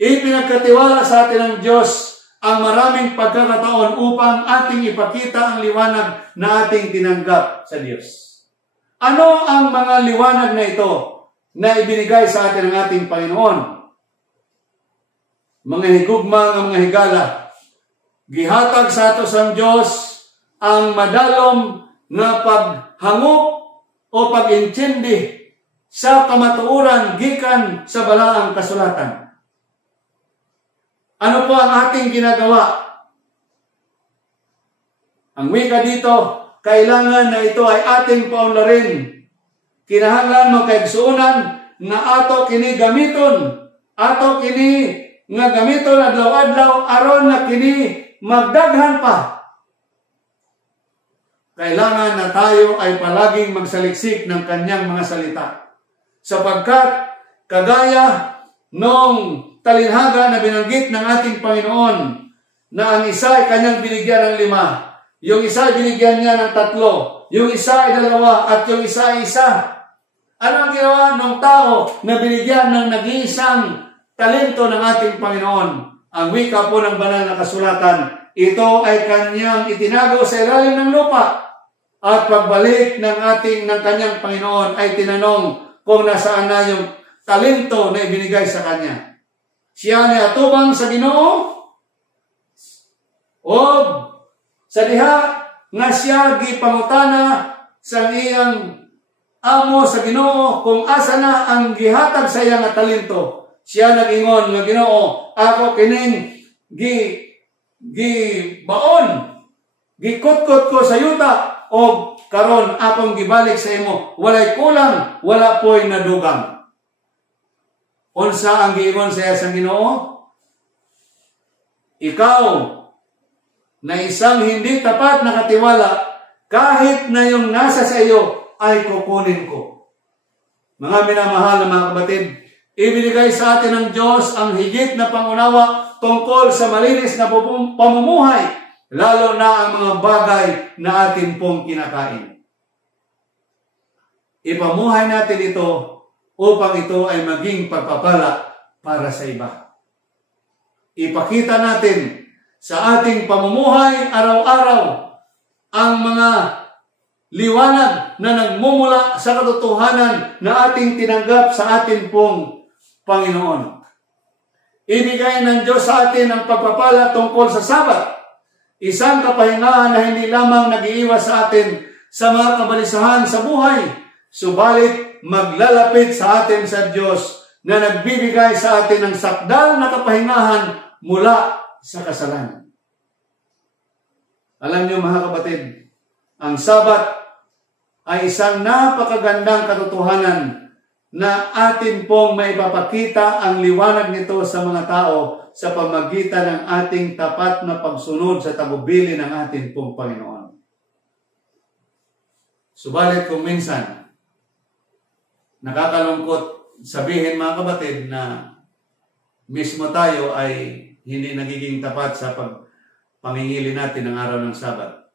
ipinagkatiwala sa atin ng Diyos ang maraming pagkakataon upang ating ipakita ang liwanag na ating tinanggap sa Diyos. Ano ang mga liwanag na ito na ibinigay sa atin ng ating Panginoon? Mga higugma ng mga higala, gihatag sa ato sa Diyos ang madalom na paghangop o pag-intindi sa kamatuoran gikan sa balaang kasulatan. Ano po ang ating ginagawa? Ang wika dito, kailangan na ito ay ating paunlarin. Kinahanglan magkaigsuunan na ato kini gamiton, ato kini nga gamiton adlaw-adlaw aron na kini magdaghan pa. Kailangan na tayo ay palaging magsaliksik ng kanyang mga salita. Sapagkat kagaya nung talinhaga na binanggit ng ating Panginoon na ang isa ay kanyang binigyan ng 5, yung isa ay binigyan niya ng 3, yung isa ay 2, at yung isa ay 1. Ano ang ginawa ng tao na binigyan ng nag-iisang talento ng ating Panginoon? Ang wika po ng banal na kasulatan, ito ay kanyang itinago sa ilalim ng lupa. At pagbalik ng kanyang Panginoon ay tinanong kung nasaan na yung talento na ibinigay sa kanya. Siya ni atubang sa Ginoo o sa diha nga siya gipangutana sa iyang amo sa Ginoo kung asa na ang gihatag sa iya nga talento. Siya nag-ingon nga, Ginoo, ako kining gibaon, gikutkot ko sa yuta, o karon akong gibalik sa imo, walay kulang, wala po'y nadugang. Unsa ang giingon sa iya sa Ginoo? Ikaw na isang hindi tapat na katiwala, kahit na yung nasa sa iyo ay kukunin ko. Mga minamahal na mga kapatid, ibinigay sa atin ng Diyos ang higit na pangunawa tungkol sa malinis na pamumuhay, lalo na ang mga bagay na atin pong kinakain. Ipamuhay natin ito upang ito ay maging pagpapala para sa iba. Ipakita natin sa ating pamumuhay araw-araw ang mga liwanag na nagmumula sa katotohanan na ating tinanggap sa atin pong Panginoon. Ibigay ng Diyos sa atin ang pagpapala tungkol sa Sabat, isang kapahingahan na hindi lamang nag-iiwas sa atin sa mga kabalisahan sa buhay, subalit maglalapit sa atin sa Diyos na nagbibigay sa atin ng sakdal na kapahingahan mula sa kasalanan. Alam niyo mga kapatid, ang Sabat ay isang napakagandang katotohanan na atin pong maipapakita ang liwanag nito sa mga tao sa pamagitan ng ating tapat na pagsunod sa tagubilin ng ating pong Panginoon. Subalit kung minsan, nakakalungkot sabihin mga kapatid na mismo tayo ay hindi nagiging tapat sa pangingili natin ng araw ng Sabat.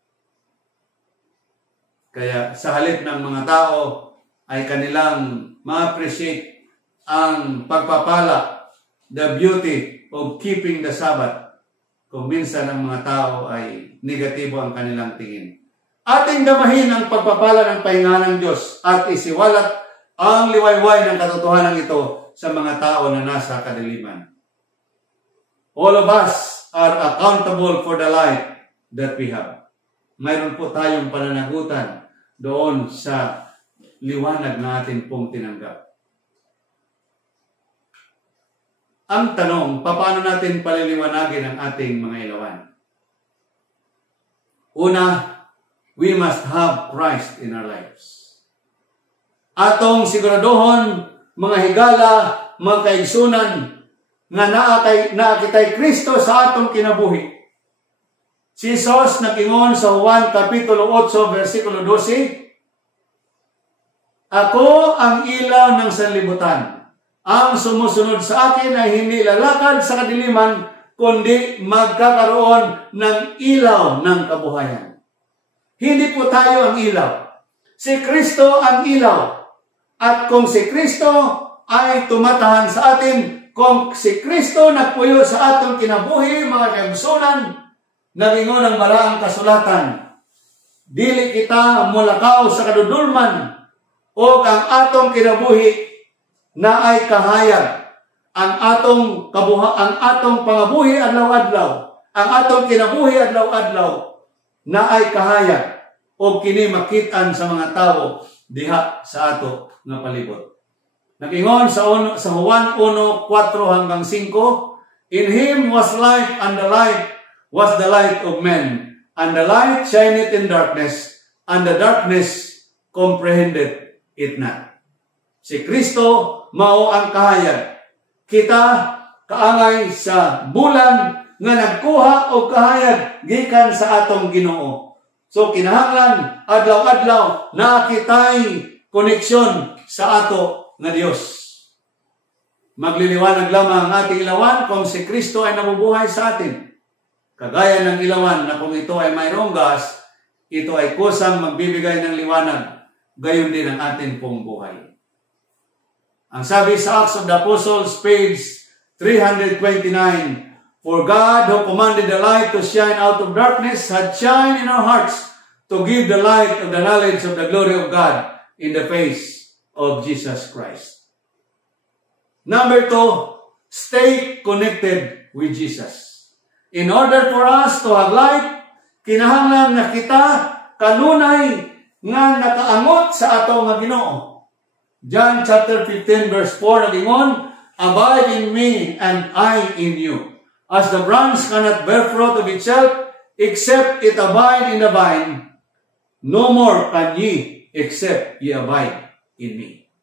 Kaya sa halip ng mga tao ay kanilang ma-appreciate ang pagpapala, the beauty of keeping the Sabbath kung minsan ang mga tao ay negatibo ang kanilang tingin. Ating damahin ang pagpapala ng pahinga ng Diyos at isiwalat ang liwayway ng katotohanan ito sa mga tao na nasa kadiliman. All of us are accountable for the light that we have. Mayroon po tayong pananagutan doon sa liwanag na atin pong tinanggap. Ang tanong, paano natin paliliwanagin ang ating mga ilawan? Una, we must have Christ in our lives. Atong siguraduhon, mga higala, mga kaigsunan, nga naakitay Kristo sa atong kinabuhi. Si Jesus nagingon sa Juan Kapitulo 8, versikulo 12, Ako ang ilaw ng sanlibutan. Ang sumusunod sa akin ay hindi lalakad sa kadiliman, kundi magkakaroon ng ilaw ng kabuhayan. Hindi po tayo ang ilaw. Si Kristo ang ilaw. At kung si Kristo ay tumatahan sa atin, kung si Kristo nagpuyo sa atong kinabuhi, mga kaigsunan, nagingon ang maraang kasulatan, dili kita mulakaw sa kadudulman, o ang atong kinabuhi na ay kahayag, ang atong pangabuhi adlaw-adlaw, ang atong kinabuhi adlaw-adlaw na ay kahayag o kini makitaan sa mga tao diha sa ato nga palibot. Nagingon sa Juan 1:4-5, In Him was life, and the light was the light of men, and the light shineth in darkness, and the darkness comprehended it not. Si Kristo mao ang kahayag. Kita kaangay sa bulan nga nagkuha og kahayag gikan sa atong Ginoo. So kinahanglan adlaw-adlaw na kitay koneksyon sa ato nga Dios. Magliliwanag lamang ang ating ilawan kung si Kristo ay nabubuhay sa atin. Kagaya ng ilawan na kung ito ay mayroong gas, ito ay kusang magbibigay ng liwanag, gayon din ang ating pong buhay. Ang sabi sa Acts of the Apostles, page 329, For God who commanded the light to shine out of darkness had shined in our hearts to give the light of the knowledge of the glory of God in the face of Jesus Christ. Number 2, stay connected with Jesus. In order for us to have light, kinahanglan na kita kanunay nga nakaangot sa ato nga Ginoo. John chapter 15 verse 4 nagingon, Abide in me and I in you. As the branch cannot bear fruit of itself except it abide in the vine, no more can ye except ye abide in me.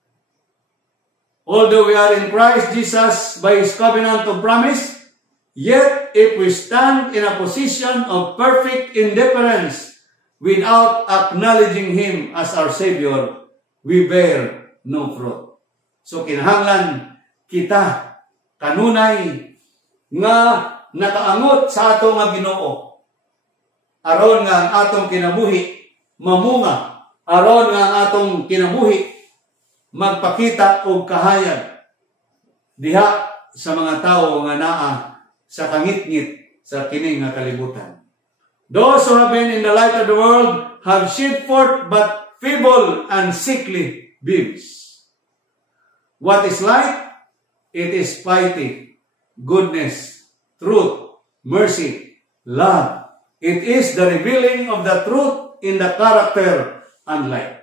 Although we are in Christ Jesus by His covenant of promise, yet if we stand in a position of perfect indifference without acknowledging Him as our Savior, we bear no fruit. So kinahanglan kita kanunay nga nakaangot sa atong nga Ginoo. Aron nga ang atong kinabuhi mamunga, aron nga ang atong kinabuhi magpakita og kahayag diha sa mga tawo nga naa sa kangit-ngit sa kining nga kalibutan. Those who have been in the light of the world have shed forth but feeble and sickly beams. What is light? It is piety, goodness, truth, mercy, love. It is the revealing of the truth in the character and life.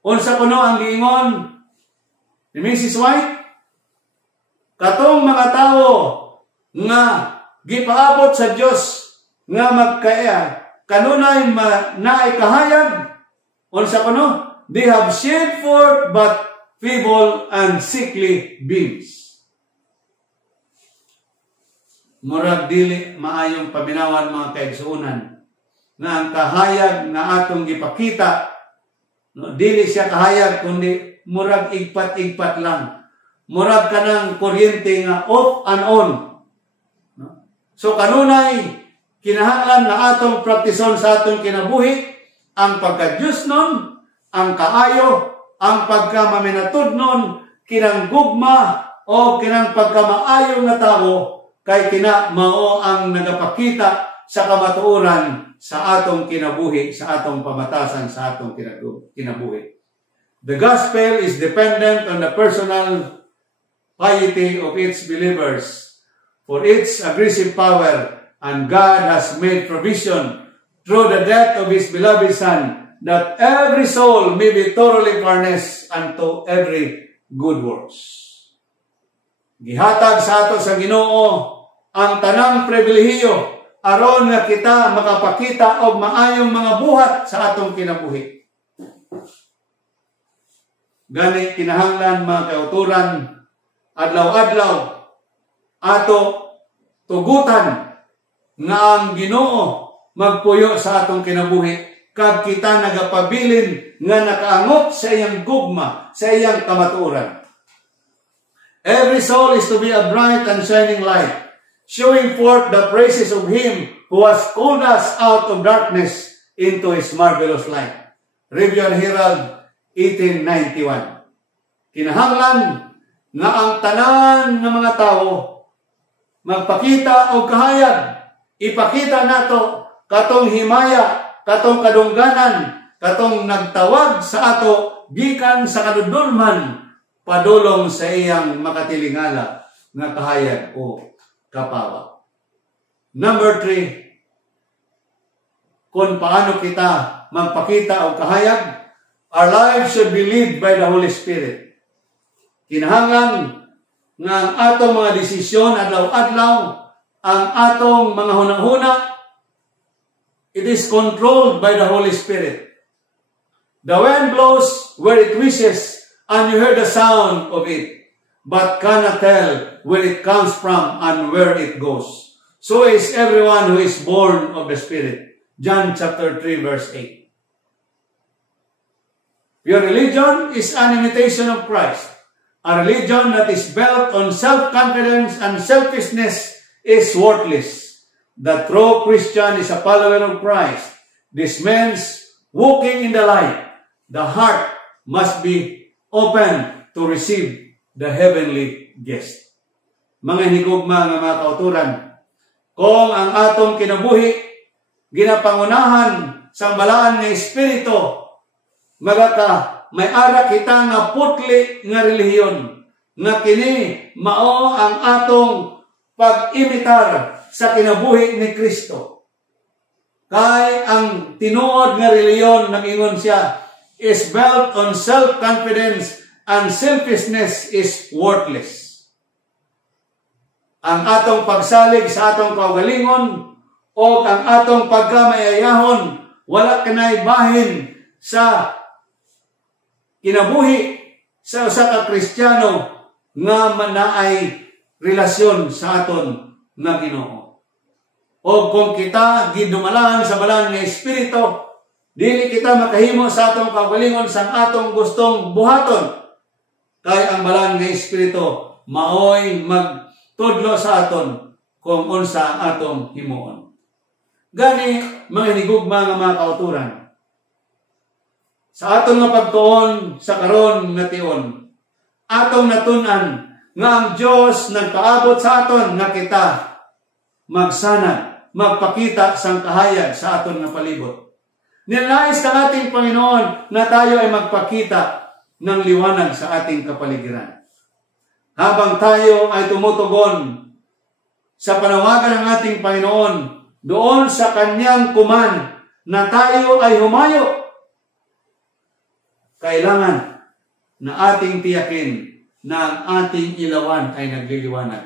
Unsa kuno ang giingon ni Mrs. White? Katong mga tao nga gipaabot sa Dios nga magkaya kanunay naay kahayag, unsa kuno? They have shed forth but feeble and sickly beams. Murag dili maayong paminawan mga kaigsuonan nga ang kahayag na atong gipakita, no, dili siya kahayag kundi murag igpat-igpat lang. Murag kanang kuryente nga off and on. No? So kanunay kinahanglan na atong praktison sa atong kinabuhi ang pagka-Diyos nun, ang kaayo, ang pagkamaminatud nun, kinang gugma o kinang pagkamaayo nga tao kay kina mao ang nagapakita sa kamatuoran sa atong kinabuhi, sa atong pamatasan, sa atong kinabuhi. The gospel is dependent on the personal piety of its believers for its aggressive power, and God has made provision through the death of His beloved Son that every soul may be thoroughly furnished unto every good works. Gihatag sa ato sa Ginoo ang tanang pribilehiyo aron nga kita makapakita og maayong mga buhat sa atong kinabuhi. Gani kinahanglan mga kauturan, adlaw-adlaw ato tugutan nga ang Ginoo magpuyo sa atong kinabuhi kag kita nagapabilin nga nakaangot sa iyang gugma, sa iyang kamatuoran. Every soul is to be a bright and shining light, showing forth the praises of Him who has called us out of darkness into His marvelous light. Review and Herald, 1891. Kinahanglan nga ang tanan ng mga tao magpakita og kahayag, ipakita nato katong himaya, katong kadungganan, katong nagtawag sa ato gikan sa kadudulman padulong sa iyang makatilingala nga kahayag o kapawa. Number 3, kung paano kita magpakita o kahayag, our lives should be led by the Holy Spirit. Kinahanglan nga ang atong mga desisyon adlaw-adlaw, ang atong mga hunang-huna, it is controlled by the Holy Spirit. The wind blows where it wishes, and you hear the sound of it, but cannot tell where it comes from and where it goes. So is everyone who is born of the Spirit. John chapter 3, verse 8. Your religion is an imitation of Christ. A religion that is built on self-confidence and selfishness is worthless. The true Christian is a follower of Christ. This means walking in the light. The heart must be open to receive the heavenly guest. Mga hinigugma nga mga kauturan, kung ang atong kinabuhi ginapangunahan sa balaan nga Espiritu, magaka may ara kita nga putli nga relihiyon, nga kini mao ang atong pag-imitar sa kinabuhi ni Kristo. Kay ang tinuod nga relihiyon, nag-ingon siya, is built on self-confidence and selfishness is worthless. Ang atong pagsalig sa atong kaugalingon o ang atong pagkamayayahon wala kanay bahin sa kinabuhi sa usa ka Kristiyano nga manaay relasyon sa aton nga Ginoo. O kung kita gidumalaan sa balaan nga Espiritu, dili kita makahimo sa atong kaugalingon sa atong gustong buhaton. Kay ang balaan nga Espiritu maoy magtudlo sa aton kung unsa ang atong himuon. Gani mga hinigugma nga mga kauturan, sa atong nga pagtuon sa karon nga tion, atong natun-an nga ang Dios nagpaabot sa aton nga kita magsanad, magpakita sang kahayag sa aton nga palibot. Nilais ng ating Panginoon na tayo ay magpakita ng liwanag sa ating kapaligiran. Habang tayo ay tumutugon sa panawagan ng ating Panginoon doon sa kanyang kuman na tayo ay humayo, kailangan na ating tiyakin na ang ating ilawan ay nagliliwanag.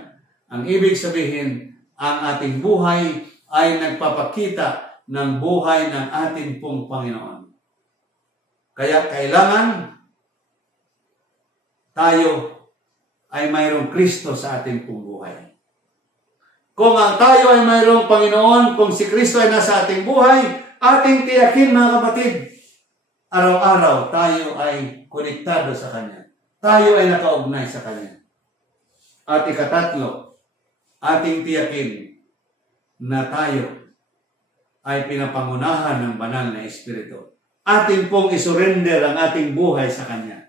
Ang ibig sabihin, ang ating buhay ay nagpapakita ng buhay ng ating pong Panginoon. Kaya kailangan tayo ay mayroong Kristo sa ating pong buhay. Kung ang tayo ay mayroong Panginoon, kung si Kristo ay nasa ating buhay, ating tiyakin mga kapatid, araw-araw tayo ay konektado sa Kanya. Tayo ay nakaugnay sa Kanya. At ikatatlo, ating tiyakin na tayo ay pinapangunahan ng banal na Espiritu. Atin pong isurrender ang ating buhay sa Kanya.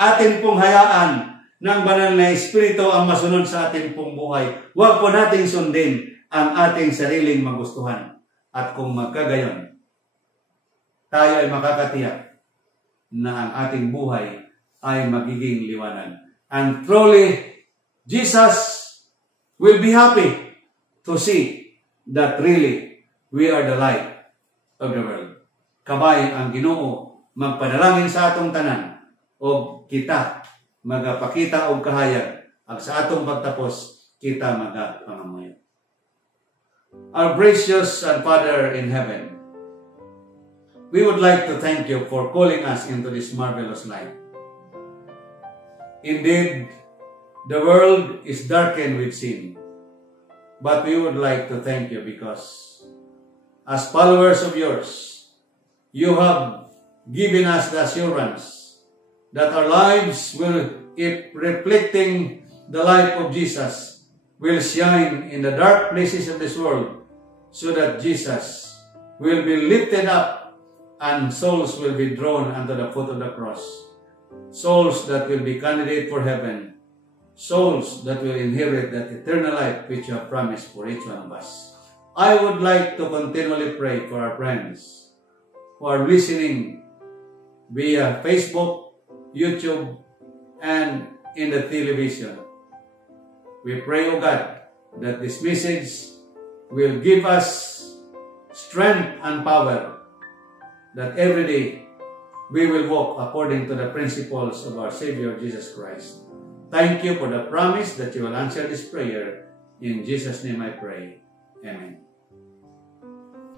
Atin pong hayaan ng banal na Espiritu ang masunod sa ating pong buhay. Huwag po nating sundin ang ating sariling magustuhan. At kung magkagayon, tayo ay makakatiyak na ang ating buhay ay magiging liwanag. And truly, Jesus will be happy to see that really we are the light of the world. Kabay ang Ginoo magpanalangin sa atong tanan o kita magapakita og kahayag ang sa atong pagtapos kita magapangamuyo. Our gracious and Father in heaven, we would like to thank you for calling us into this marvelous light. Indeed, the world is darkened with sin, but we would like to thank you because as followers of yours, you have given us the assurance that our lives will, if reflecting the life of Jesus, will shine in the dark places of this world so that Jesus will be lifted up and souls will be drawn unto the foot of the cross. Souls that will be candidate for heaven. Souls that will inherit that eternal life which you have promised for each one of us. I would like to continually pray for our friends who are listening via Facebook, YouTube, and in the television. We pray, O God, that this message will give us strength and power, that every day we will walk according to the principles of our Savior Jesus Christ. Thank you for the promise that you will answer this prayer. In Jesus' name I pray. Amen.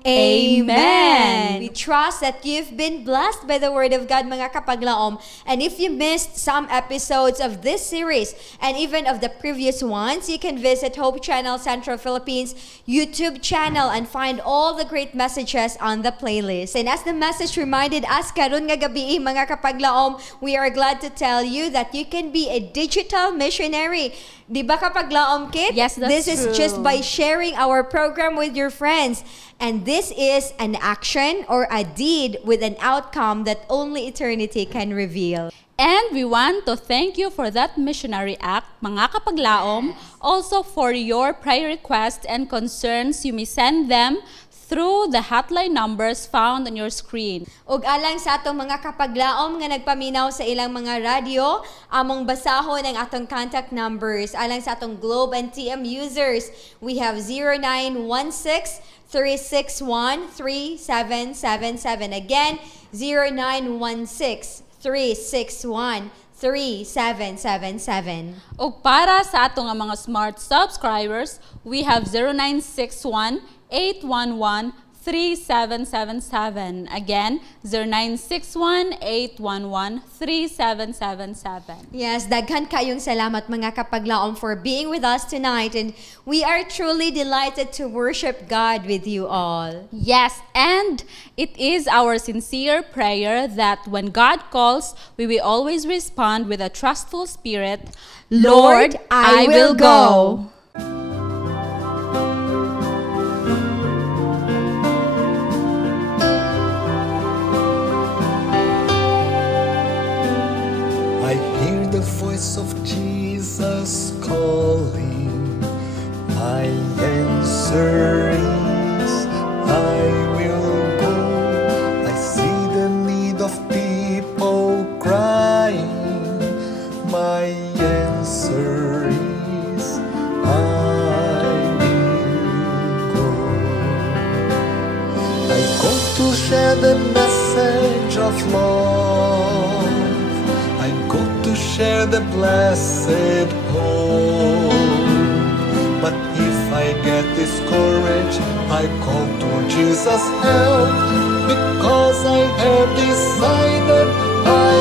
Amen! We trust that you've been blessed by the Word of God, mga kapaglaom. And if you missed some episodes of this series and even of the previous ones, you can visit Hope Channel Central Philippines YouTube channel and find all the great messages on the playlist. And as the message reminded us karon nga gabi, mga kapaglaom, we are glad to tell you that you can be a digital missionary. Di ba kapaglaom, Kit? Yes, that's This is true. just by sharing our program with your friends. And this is an action or a deed with an outcome that only eternity can reveal. And we want to thank you for that missionary act, mga kapaglaom. Also for your prayer requests and concerns, you may send them through the hotline numbers found on your screen. Ug alang sa atong mga kapaglaom nga nagpaminaw sa ilang mga radyo, among basahon ang atong contact numbers. Alang sa atong Globe and TM users, we have 0916-361-3777. Again, 0916-361-3777. O para sa atong mga smart subscribers, we have 0961-811-3777. Again, 0961-811-3777. Yes, daghan kayong salamat mga kapaglaom for being with us tonight, and we are truly delighted to worship God with you all. Yes, and it is our sincere prayer that when God calls, we will always respond with a trustful spirit. Lord, I will go. I hear the voice of Jesus calling. My answer is, I will go. I see the need of people crying. My answer is, I will go. I go to share the message of love. I go to share the blessed hope. But if I get discouraged, I call to Jesus' help. Because I have decided I